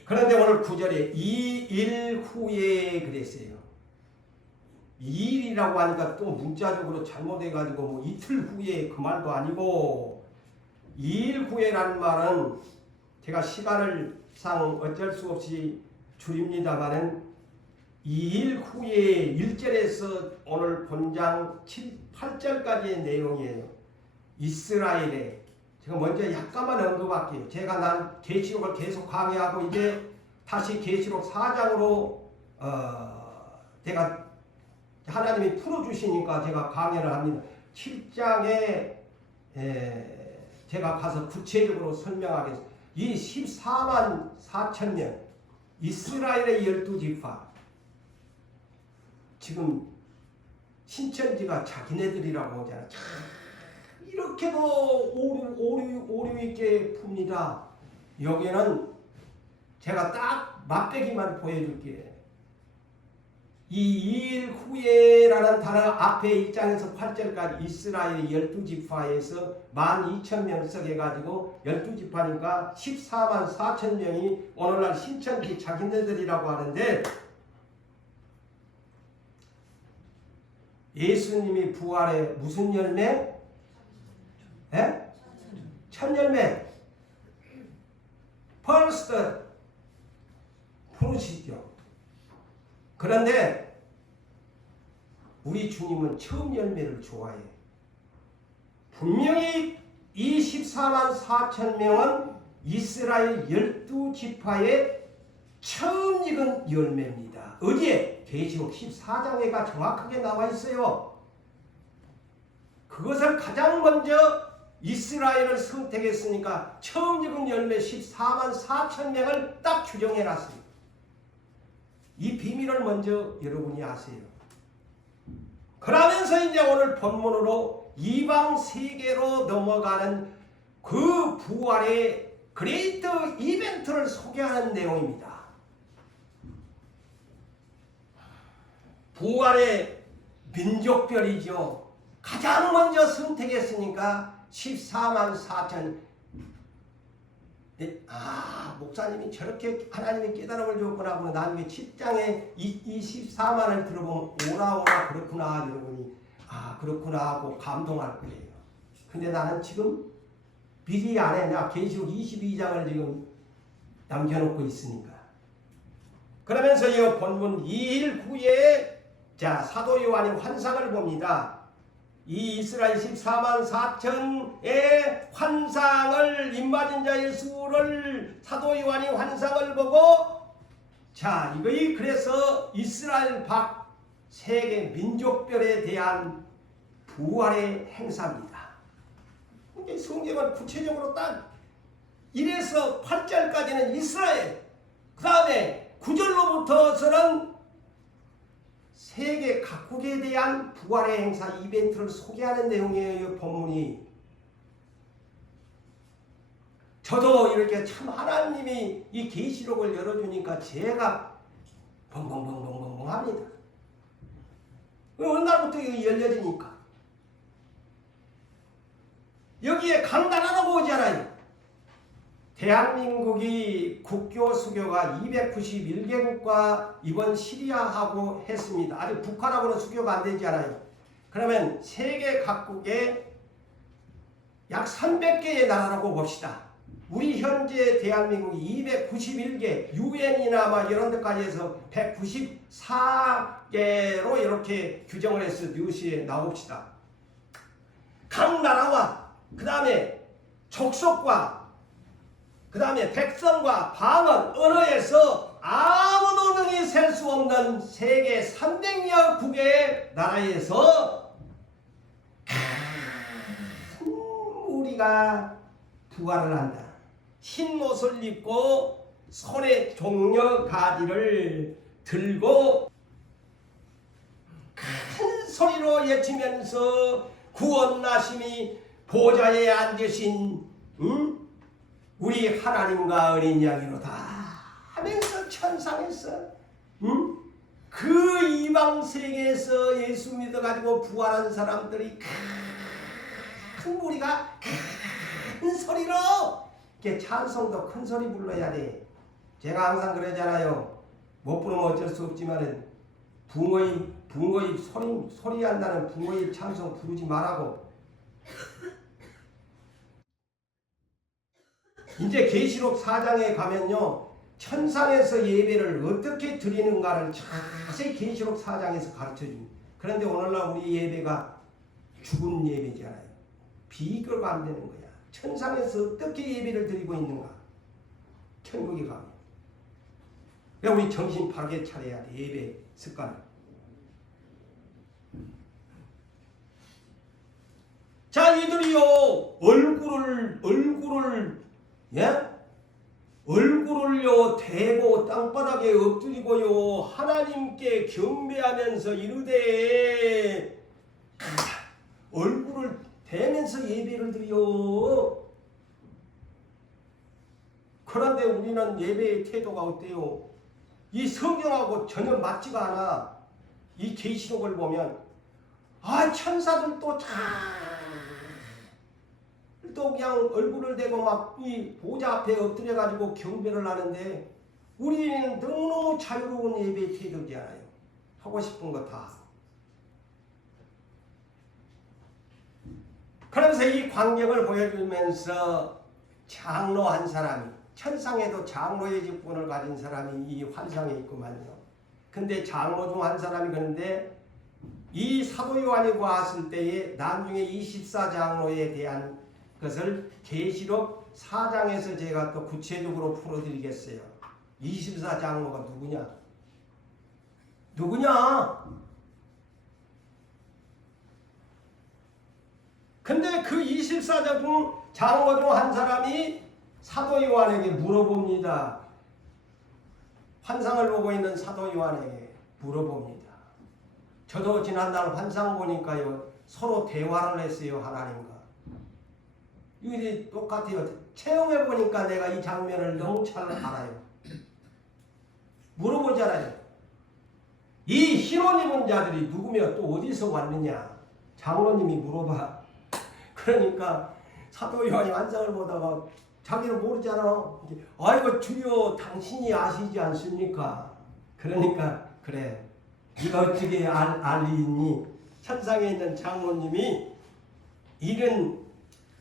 그런데 오늘 9절에 2일 후에 그랬어요. 2일이라고 하니까 또 문자적으로 잘못해가지고 뭐 이틀 후에 그 말도 아니고 2일 후에라는 말은 제가 시간을 상 어쩔 수 없이 줄입니다마는 2일 후에 1절에서 오늘 본장 7, 8절까지의 내용이에요. 이스라엘에 제가 먼저 약간만 언급할게요. 제가 난 계시록을 계속 강의하고 이제 다시 계시록 4장으로 제가 하나님이 풀어주시니까 제가 강의를 합니다. 7장에 제가 가서 구체적으로 설명하겠습니다. 이 14만 4천 명 이스라엘의 12지파 지금 신천지가 자기네들이라고 하잖아. 이렇게도 오류 있게 풉니다. 여기는 제가 딱 맛배기만 보여줄게요. 이 2일 후에라는 단어 앞에 1장에서 8절까지 이스라엘 12지파에서 12,000명 써해가지고 12지파니까 14만 4천 명이 오늘날 신천지 자기네들이라고 하는데 예수님이 부활에 무슨 열매? 예? 첫 열매. 퍼스트 프루시죠. 그런데 우리 주님은 처음 열매를 좋아해. 분명히 이 14만 4천 명은 이스라엘 12지파의 처음 익은 열매입니다. 어디에? 계시록 14장에가 정확하게 나와 있어요. 그것을 가장 먼저 이스라엘을 선택했으니까 처음 적은 열매 14만 4천 명을 딱 규정해놨습니다. 이 비밀을 먼저 여러분이 아세요. 그러면서 이제 오늘 본문으로 이방 세계로 넘어가는 그 부활의 그레이트 이벤트를 소개하는 내용입니다. 부활의 민족별이죠. 가장 먼저 선택했으니까 14만 4천. 목사님이 저렇게 하나님의 깨달음을 줬구나 하고 나중에 10장에 이 14만을 들어보면 오라 그렇구나 여러분이 그렇구나 하고 감동할 거예요. 근데 나는 지금 미리 안 해. 나 계시록 22장을 지금 남겨놓고 있으니까. 그러면서 이 본문 2일 후에 사도 요한이 환상을 봅니다. 이 이스라엘 14만 4천의 환상을 임받은 자의 수를 사도 요한이 환상을 보고 이거이 그래서 이스라엘 밖 세계 민족별에 대한 부활의 행사입니다. 성경은 구체적으로 딱 1에서 8절까지는 이스라엘, 그 다음에 9절로부터서는 세계 각국에 대한 부활의 행사 이벤트를 소개하는 내용이에요. 이 본문이. 저도 이렇게 참 하나님이 이 계시록을 열어주니까 제가 벙벙벙벙벙벙 합니다. 어느 날부터 이거 열려지니까. 여기에 강단하라고 오잖아요. 대한민국이 국교 수교가 291개국과 이번 시리아하고 했습니다. 아직 북한하고는 수교가 안 되지 않아요. 그러면 세계 각국에 약 300개의 나라라고 봅시다. 우리 현재 대한민국이 291개, 유엔이나 이런 데까지 해서 194개로 이렇게 규정을 해서 뉴스에 나옵시다. 각 나라와 그 다음에 족속과 그 다음에 백성과 방언, 언어에서 아무도 능히 셀 수 없는 세계 300여 국의 나라에서 우리가 부활을 한다. 흰 옷을 입고 손에 종려 가지를 들고 큰 소리로 외치면서 구원나심이 보좌에 앉으신 우리 하나님과 어린 양이로다 하면서 천상에서 그 이방 세계에서 예수 믿어가지고 부활한 사람들이 큰 무리가 큰 소리로 이렇게 찬송도 큰 소리 불러야 돼. 제가 항상 그러잖아요. 못 부르면 어쩔 수 없지만은 붕어입 소리 안 나는 붕어입 찬송 부르지 말라고. 이제 계시록 4장에 가면요. 천상에서 예배를 어떻게 드리는가를 자세히 계시록 4장에서 가르쳐줍니다. 그런데 오늘날 우리 예배가 죽은 예배잖아요. 비교가 안 되는 거야. 천상에서 어떻게 예배를 드리고 있는가. 천국에 가면. 그러니까 우리 정신 바르게 차려야 돼. 예배 습관을. 자, 이들이요. 얼굴을요 대고 땅바닥에 엎드리고요 하나님께 경배하면서 이르되 얼굴을 대면서 예배를 드려. 그런데 우리는 예배의 태도가 어때요? 이 성경하고 전혀 맞지가 않아. 이 계시록을 보면 천사들도 또 그냥 얼굴을 대고 막 이 보좌 앞에 엎드려 가지고 경배를 하는데 우리는 너무너무 자유로운 예배의 태도지 않아요. 하고 싶은 거 다. 그러면서 이 광경을 보여주면서 장로 한 사람이, 천상에도 장로의 직분을 가진 사람이 이 환상에 있구만요. 근데 장로 중 한 사람이 그런데 이 사도 요한이 보았을 때에 나중에 24장로에 대한 것을 계시록 4장에서 제가 또 구체적으로 풀어드리겠어요. 24장로가 누구냐? 근데 그 24장 중 장로 중 한 사람이 사도 요한에게 물어봅니다. 환상을 보고 있는 사도 요한에게 물어봅니다. 저도 지난날 환상 보니까요, 서로 대화를 했어요, 하나님과. 이게 똑같아요. 체험해 보니까 내가 이 장면을 너무 잘 알아요. 물어보잖아요. 이 흰옷 입은 자들이 누구며 또 어디서 왔느냐? 장로님이 물어봐. 그러니까 사도 요한이 환상을 보다가 자기는 모르잖아. 아이고 주여 당신이 아시지 않습니까? 그러니까 그래. 네가 어떻게 알리니? 천상에 있는 장로님이 이는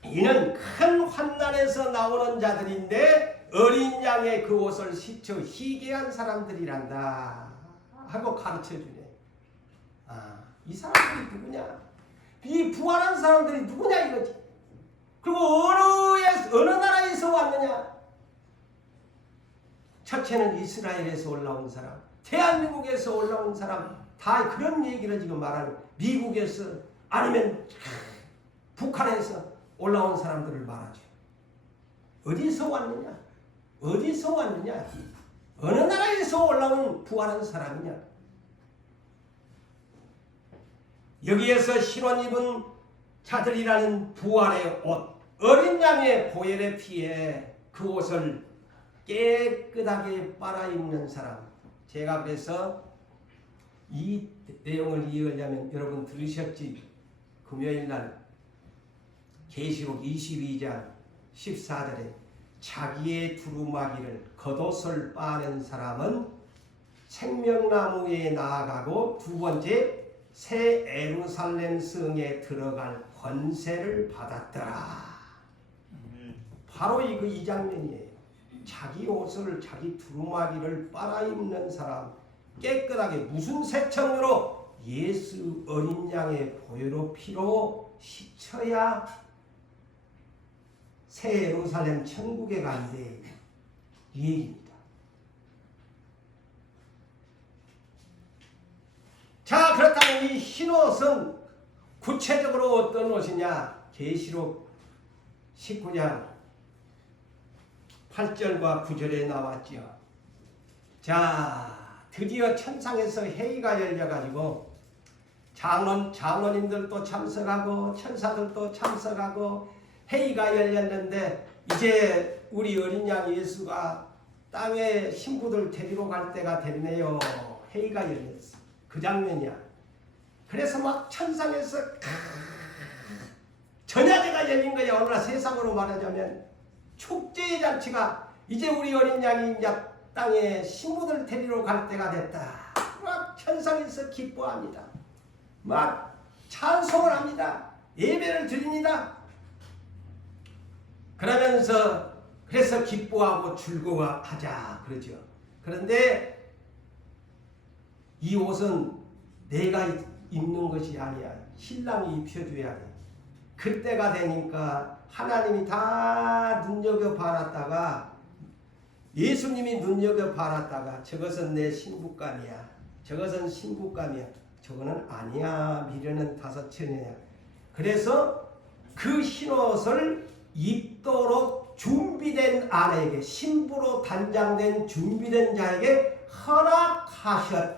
큰 환난에서 나오는 자들인데 어린 양의 그 옷을 씻어 희귀한 사람들이란다 하고 가르쳐주네. 아, 이 사람들이 누구냐? 이 부활한 사람들이 누구냐 이거지. 그리고 어느 나라에서 왔느냐? 첫째는 이스라엘에서 올라온 사람, 대한민국에서 올라온 사람, 다 그런 얘기를 지금 말하는. 미국에서 아니면 북한에서 올라온 사람들을 말하죠. 어디서 왔느냐? 어디서 왔느냐? 어느 나라에서 올라온 부활한 사람이냐? 여기에서 흰옷 입은 자들이라는 부활의 옷, 어린 양의 보혈의 피에 그 옷을 깨끗하게 빨아입는 사람. 제가 그래서 이 내용을 이해하려면 여러분 들으셨지? 금요일날 계시록 22장 14절에 자기의 두루마기를 겉옷을 빠는 사람은 생명나무에 나아가고 두 번째 새 예루살렘 성에 들어갈 권세를 받았더라. 바로 이 장면이에요. 자기 옷을, 자기 두루마기를 빨아입는 사람, 깨끗하게 무슨 세척으로? 예수 어린 양의 보혈로 피로 씻어야 새 예루살렘 천국에 간대. 이 얘기입니다. 자, 그렇다면 이 흰옷은 구체적으로 어떤 옷이냐? 계시록 19장 8절과 9절에 나왔죠. 자, 드디어 천상에서 회의가 열려가지고 장로님들도 참석하고 천사들도 참석하고 회의가 열렸는데 이제 우리 어린 양 예수가 땅에 신부들 데리러 갈 때가 됐네요. 회의가 열렸어. 그 장면이야. 그래서 막 천상에서 전야제가 열린 거야. 오늘날 세상으로 말하자면 축제의 잔치가 이제 우리 어린 양이 이제 땅에 신부들 데리러 갈 때가 됐다. 막 천상에서 기뻐합니다. 막 찬송을 합니다. 예배를 드립니다. 그러면서 그래서 기뻐하고 즐거워하자 그러죠. 그런데 이 옷은 내가 입는 것이 아니야. 신랑이 입혀줘야 돼. 그때가 되니까 하나님이 다 눈여겨봐놨다가 예수님이 눈여겨봐놨다가 저것은 내 신부감이야. 저것은 신부감이야. 저거는 아니야. 미련은 5천이야. 그래서 그 흰옷을 입도록 준비된 아내에게, 신부로 단장된 준비된 자에게 허락하셨더라.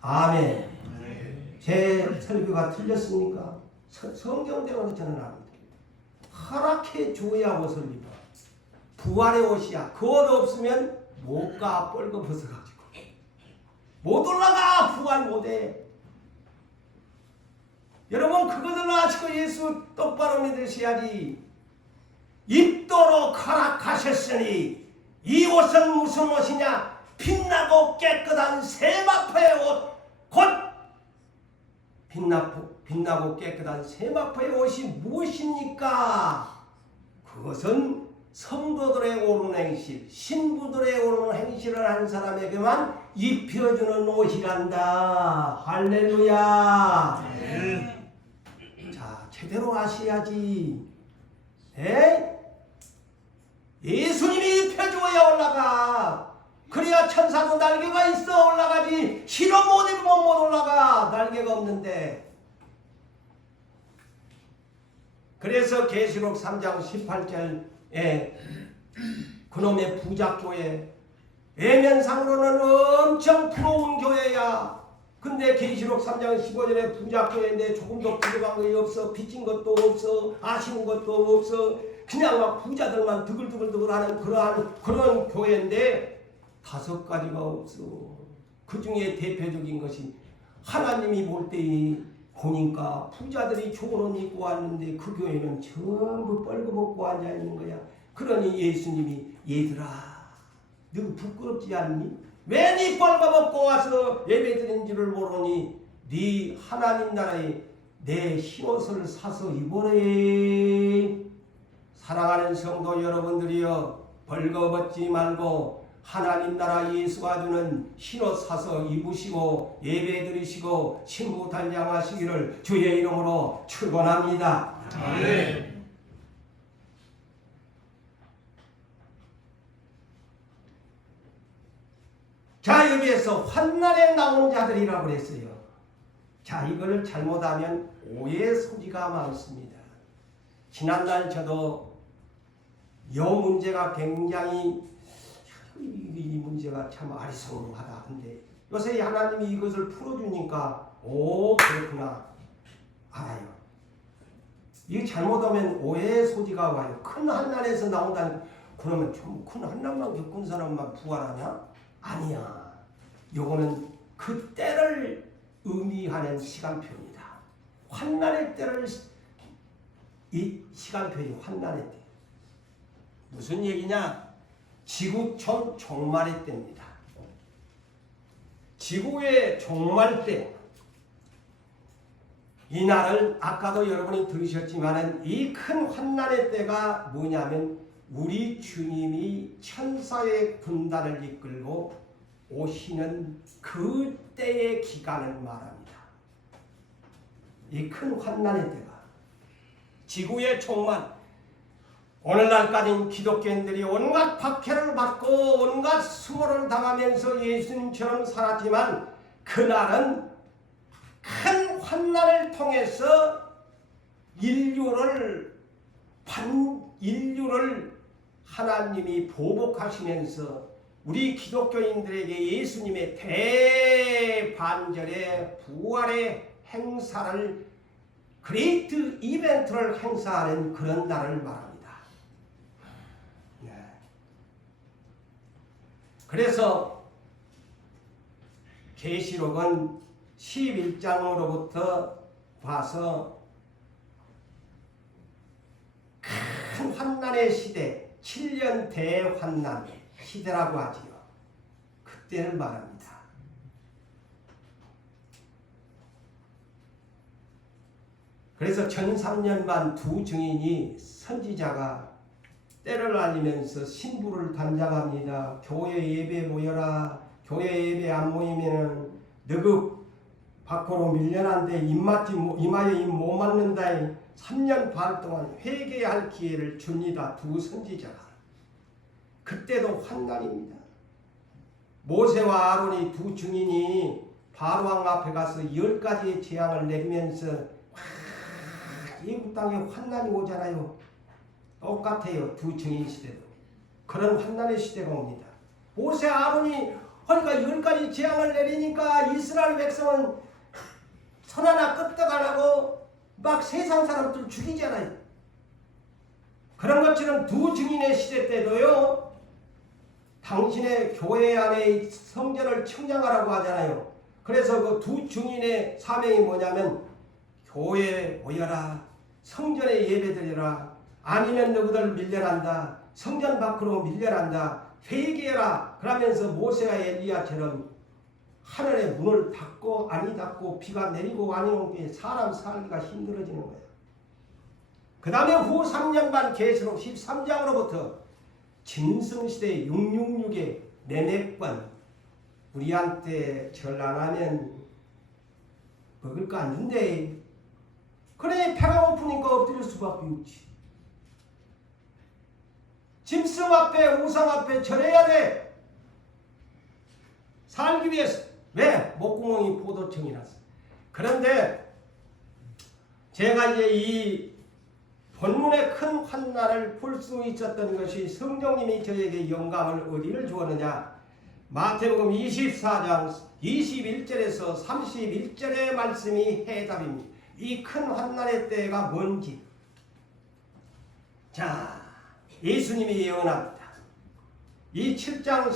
아멘. 제 설교가 틀렸습니까? 성경대로 저는 압니다. 허락해 줘야 옷을 입어. 부활의 옷이야. 그 옷 없으면 못 가. 뻘거벗어가지고 못 올라가. 부활 못해. 여러분 그것을 아시고 예수 똑바로 믿으셔야지. 입도록 허락하셨으니 이 옷은 무슨 옷이냐? 빛나고 깨끗한 세마포의 옷, 곧 빛나고 깨끗한 세마포의 옷이 무엇입니까? 그것은 성도들의 옳은 행실, 신부들의 옳은 행실을 한 사람에게만 입혀주는 옷이란다. 할렐루야. 자, 제대로 아셔야지. 예수님이 입혀주어야 올라가. 그래야 천사도 날개가 있어 올라가지. 실어 못 입으면 못 올라가. 날개가 없는데. 그래서 계시록 3장 18절에 그놈의 부작교회 외면상으로는 엄청 부러운 교회야. 근데 계시록 3장 15절에 부작교회인데 조금도 부족한 것이 없어. 빚진 것도 없어. 아쉬운 것도 없어. 그냥 막 부자들만 드글드글드글하는 그런 교회인데 5가지가 없어. 그 중에 대표적인 것이 하나님이 볼 때 보니까 부자들이 좋은 옷 입고 왔는데 그 교회는 전부 뻘거벗고 앉아있는 거야. 그러니 예수님이 얘들아 너 부끄럽지 않니? 왜 네 뻘거벗고 와서 예배드린 줄을 모르니 네 하나님 나라에 내 흰옷을 사서 입으래. 사랑하는 성도 여러분들이여, 벌거벗지 말고 하나님 나라 예수가 주는 흰옷 사서 입으시고 예배드리시고 신부 단장하시기를 주의 이름으로 축원합니다. 아멘. 자, 여기에서 환난에 나온 자들이라고 그랬어요. 자, 이걸 잘못하면 오해의 소지가 많습니다. 지난날 저도 이 문제가 굉장히 이 문제가 참 아리송하다. 근데 요새 하나님이 이것을 풀어주니까 오 그렇구나 알아요. 이게 잘못하면 오해의 소지가 와요. 큰 환난에서 나온다는 그러면 좀 큰 환난만 겪은 사람만 부활하냐? 아니야. 요거는 그 때를 의미하는 시간표입니다. 환난의 때를 이 시간표이 환난의 때. 무슨 얘기냐? 지구촌 종말의 때입니다. 지구의 종말 때. 이 날을 아까도 여러분이 들으셨지만 이 큰 환난의 때가 뭐냐면 우리 주님이 천사의 군단을 이끌고 오시는 그 때의 기간을 말합니다. 이 큰 환난의 때가 지구의 종말. 오늘날까지는 기독교인들이 온갖 박해를 받고 온갖 수모를 당하면서 예수님처럼 살았지만 그날은 큰 환난을 통해서 인류를 하나님이 보복하시면서 우리 기독교인들에게 예수님의 대반절의 부활의 행사를 그레이트 이벤트를 행사하는 그런 날을 말합니다. 그래서 계시록은 11장으로부터 봐서 큰 환난의 시대, 7년 대환난 시대라고 하지요. 그때를 말합니다. 그래서 전 3년만 두 증인이 선지자가 때를 알리면서 신부를 단장합니다. 교회 예배 모여라. 교회 예배 안 모이면 너그 밖으로 밀려난데 이마에 입 못 맞는다. 3년 반 동안 회개할 기회를 줍니다. 두 선지자가. 그때도 환난입니다. 모세와 아론이 두 증인이 바로왕 앞에 가서 10가지의 재앙을 내리면서 애굽 땅에 환난이 오잖아요. 똑같아요. 두 증인 시대도. 그런 환난의 시대가 옵니다. 모세 아론이 그러니까 10가지 재앙을 내리니까 이스라엘 백성은 선 하나 끄떡 안 하고 막 세상 사람들 죽이잖아요. 그런 것처럼 두 증인의 시대 때도요. 당신의 교회 안에 성전을 청량하라고 하잖아요. 그래서 그 두 증인의 사명이 뭐냐면 교회에 모여라. 성전에 예배드리라. 아니면 너희들 밀려난다. 성전 밖으로 밀려난다. 회개해라. 그러면서 모세와 엘리야처럼 하늘의 문을 닫고 아니 닫고 비가 내리고 아니 오는 게 사람 살기가 힘들어지는 거예요. 그 다음에 후 3년 반 계시록 13장으로부터 짐승시대 666의 매매권 우리한테 절 안 하면 먹을 거 안 준대. 그래 배가 고프니까 엎드릴 수밖에 없지. 짐승 앞에 우상 앞에 절해야 돼. 살기 위해서. 왜? 목구멍이 포도청이라서. 그런데 제가 이제 이 본문의 큰 환난을 볼 수 있었던 것이 성령님이 저에게 영감을 어디를 주었느냐. 마태복음 24장 21절에서 31절의 말씀이 해답입니다. 이 큰 환난의 때가 뭔지. 자, 예수님이 예언합니다. 이 7장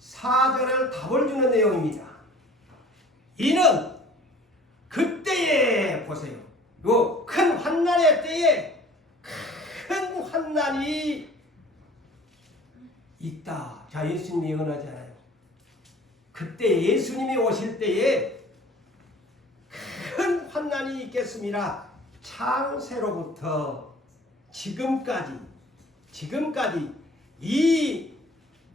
14절을 답을 주는 내용입니다. 이는 그때에 보세요. 요 큰 환난의 때에 큰 환난이 있다. 자, 예수님이 예언하잖아요. 그때 예수님이 오실 때에 큰 환난이 있겠습니다. 창세로부터 지금까지 이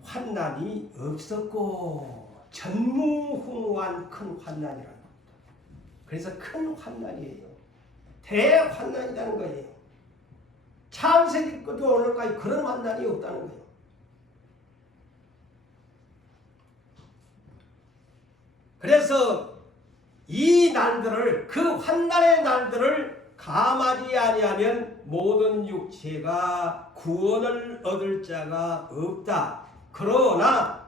환난이 없었고 전무후무한 큰 환난이라는 겁니다. 그래서 큰 환난이에요. 대환난이라는 거예요. 창세기부터 오늘까지 그런 환난이 없다는 거예요. 그래서 이 날들을, 그 환난의 날들을 감하지 아니하면 모든 육체가 구원을 얻을 자가 없다. 그러나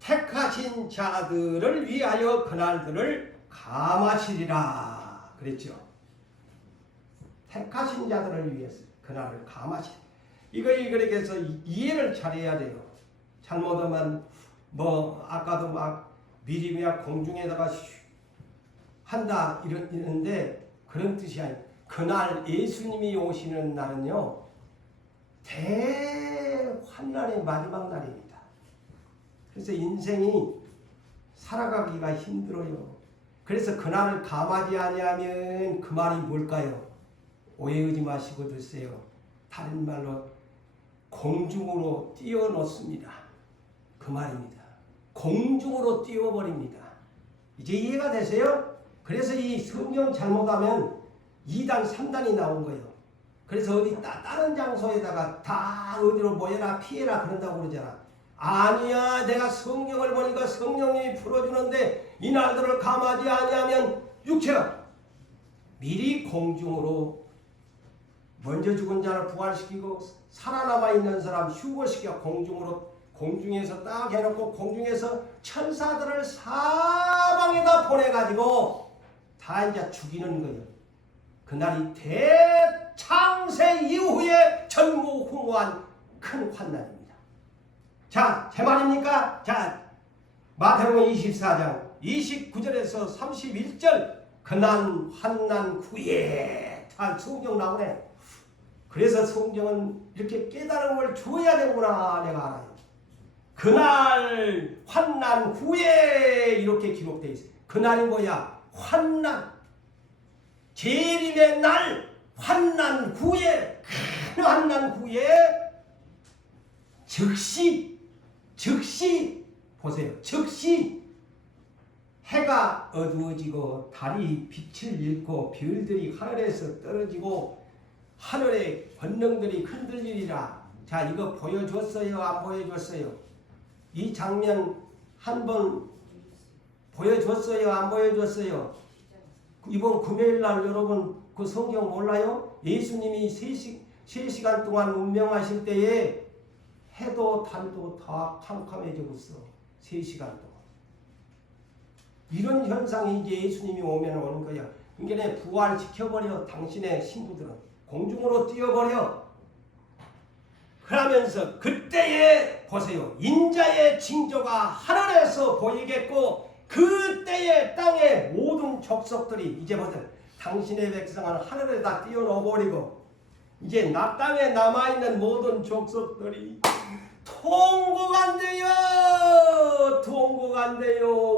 택하신 자들을 위하여 그날들을 감하시리라 그랬죠. 택하신 자들을 위해서 그날을 감하시리라. 이렇게 해서 이해를 잘해야 돼요. 잘못하면 아까도 막 미리미야 공중에다가 한다 이러는데 그런 뜻이 아니에요. 그날 예수님이 오시는 날은요, 대환난의 마지막 날입니다. 그래서 인생이 살아가기가 힘들어요. 그래서 그날을 감하지 아니하면 그 말이 뭘까요? 오해하지 마시고 드세요. 다른 말로 공중으로 띄워놓습니다. 그 말입니다. 공중으로 띄워버립니다. 이제 이해가 되세요? 그래서 이 성경 잘못하면 2단, 3단이 나온 거예요. 그래서 어디 다른 장소에다가 다 어디로 모여라 피해라 그런다고 그러잖아. 아니야, 내가 성경을 보니까 성령님이 풀어주는데 이 날들을 감하지 아니하면 육체가 미리 공중으로 먼저 죽은 자를 부활시키고 살아남아 있는 사람 휴거시켜 공중에서 딱 해놓고 공중에서 천사들을 사방에다 보내가지고 다 이제 죽이는 거예요. 그날이 대창세 이후에 전무후무한 큰 환난입니다. 자, 제 말입니까? 자, 마태복음 24장 29절에서 31절 그날 환난 후에 다 성경 나오네. 그래서 성경은 이렇게 깨달음을 줘야 되구나 내가 알아요. 그날 환난 후에 이렇게 기록되어 있어요. 그날이 뭐야? 환난. 재림의 날 환난 후에, 큰 환난 후에 즉시 보세요. 즉시 해가 어두워지고 달이 빛을 잃고 별들이 하늘에서 떨어지고 하늘의 권능들이 흔들리리라. 자, 이거 보여줬어요? 안 보여줬어요? 이 장면 한번 보여줬어요? 안 보여줬어요? 이번 금요일날 여러분 그 성경 몰라요? 예수님이 3시간 동안 운명하실 때에 해도 달도 다 캄캄해지고 있어. 3시간 동안. 이런 현상이 이제 예수님이 오면 오는 거야. 그러니까 부활시켜버려. 당신의 신부들은 공중으로 띄워버려. 그러면서 그때에 보세요. 인자의 징조가 하늘에서 보이겠고 그때에 땅의 모든 족속들이 이제 보세요. 당신의 백성은 하늘에다 띄워놓아버리고 이제 땅에 남아있는 모든 족속들이 통곡한대요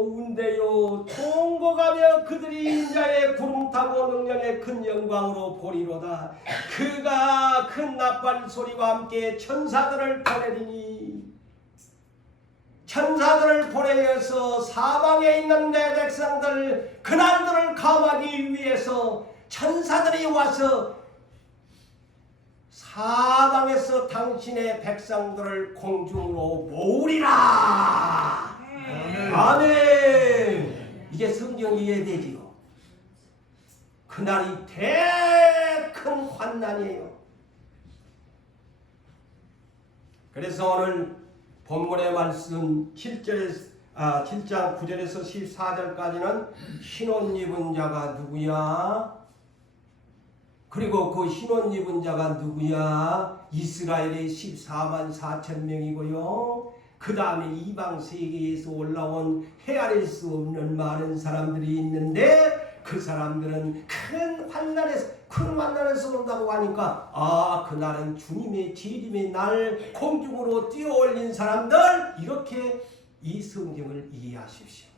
운대요 통곡하며 그들이 인자의 구름 타고 능력의 큰 영광으로 보리로다. 그가 큰 나팔 소리와 함께 천사들을 보내리니 천사들을 보내어서 사방에 있는 내 백성들 그날들을 감하기 위해서 천사들이 와서 사방에서 당신의 백성들을 공중으로 모으리라. 아멘. 이게 성경 이해되지요. 그날이 큰 환난이에요. 그래서 오늘 본문의 말씀 7장 9절에서 14절까지는 흰옷 입은 자가 누구야? 그리고 그 흰옷 입은 자가 누구야? 이스라엘의 14만 4천 명이고요. 그 다음에 이방 세계에서 올라온 헤아릴 수 없는 많은 사람들이 있는데 그 사람들은 큰 환난에서 온다고 하니까 그날은 주님의 재림의 날 공중으로 뛰어올린 사람들, 이렇게 이 성경을 이해하십시오.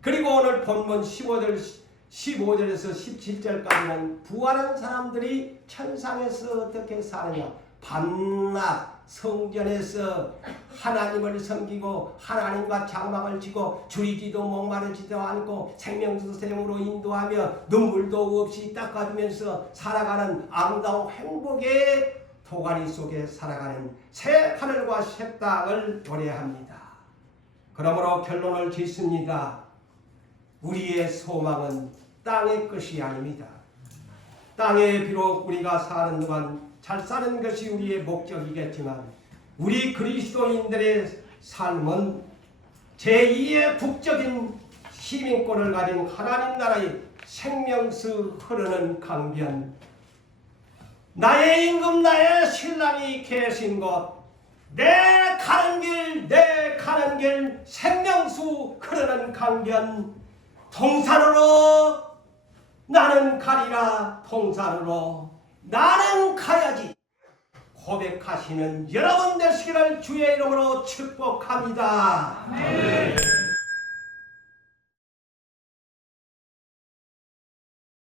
그리고 오늘 본문 15절에서 17절까지는 부활한 사람들이 천상에서 어떻게 사느냐, 밤낮 성전에서 하나님을 섬기고 하나님과 장막을 지고 줄이지도 목마르지도 않고 생명수생으로 인도하며 눈물도 없이 닦아주면서 살아가는 아름다운 행복의 도가니 속에 살아가는 새 하늘과 새 땅을 노래합니다. 그러므로 결론을 짓습니다. 우리의 소망은 땅의 것이 아닙니다. 땅에 비록 우리가 사는 동안 잘 사는 것이 우리의 목적이겠지만 우리 그리스도인들의 삶은 제2의 국적인 시민권을 가진 하나님 나라의 생명수 흐르는 강변, 나의 임금 나의 신랑이 계신 곳, 내 가는 길 생명수 흐르는 강변, 동산으로 나는 가리라, 동산으로 나는 가야지 고백하시는 여러분 되시기를 주의 이름으로 축복합니다. 아멘.